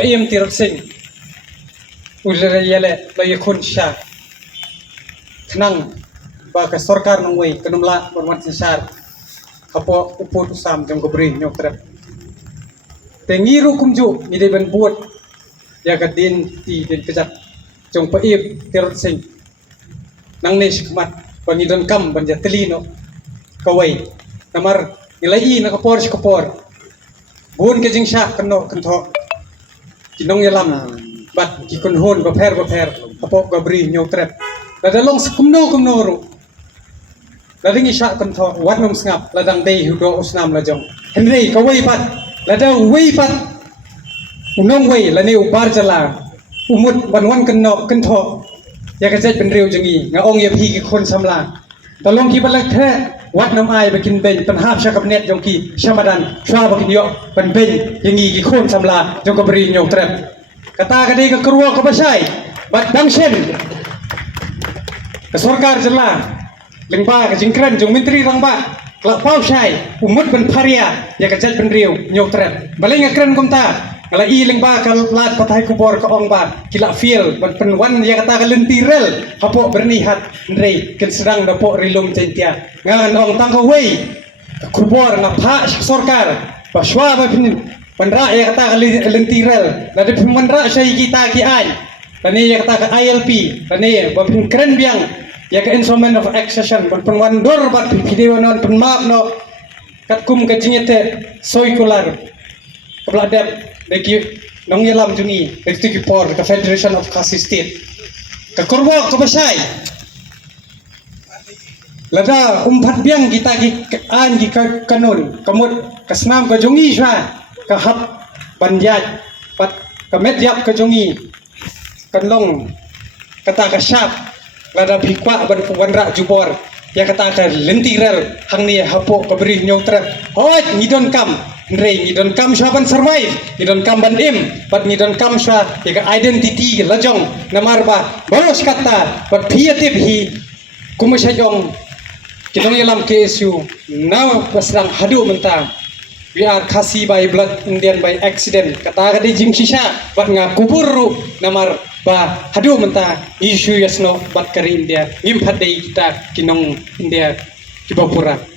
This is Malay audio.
Paim tirot sing ular yale lagi kun syar tenang baka sorkar nungway kenumla bermat syar kapo uput usam jam kubri nyok trep tengiru kumju ni de ben buat ya kadin ti den kejat jong paim tirot sing nang ne shikmat pangidon kam banja telino kawai namar nilai na kapor bun ke jing sha keno kento kinong yalam bat ki kun hon ba pher apo gabri nyok trep la dalong kumno ru la ding sha kento wat nom ngap la dang dei hudo usnam la jong henry kawai pat la da wei pat unong wei la ne ubar jala umut banwan kento ya ka jaiเป็นเรียวจังอีงาองye phi ki khon samla talong ki balak the wat nam ai bakin ben pan hap sha kap net jong ki shamadan shwa bakin yo pan ben yang i ki khon samla jong ka bri nyok trep kata ka dei ka kruwa ka basai bat dang shen ka sarkar jala lengba ka jingkran jong menteri rangba kla pau shai umut ban pharia ya ka jaiเป็นเรียวnyok trep baleng akran komta kalau iling ba kalau lat patai kubor ke ong ba kila feel penwan ya kata kalentirel hapo bernihat ndrei ken sedang dapo rilum tentia ngan ong tangka wei kubor ngapa sorkar baswa ba penra ya kata kalentirel nade penra sai kita ki ai tani ya kata ILP tani ba keren biang ya ke instrument of accession penwan dor ba video non penmap no kat kum ke jingete soikular kebeladap lagi nong yalam juni lagi tu por ke Federation of Khasi State ke korbo ke basai lada umpat biang kita ki an ki kanun kamut ke senam ke jongi sha ke hap banjat pat ke medyap ke jongi kanlong kata ke syap lada bikwa ban ra jubor ya kata ke lentirel hang ni hapo ke beri nyautrep hoi ngidon kam Ndrei ni don kam shwa ban survive ni don kam ban im but ni don kam shwa ya identity lajong namar ba boros kata but piative hi kumasajong kinong yalam KSU now pasrang hadu menta we are Khasi by blood Indian by accident kata kadi jing shisha but nga kuburu namar ba hadu menta isu yasno bat kari India ngim hadai kita kinong India kibapura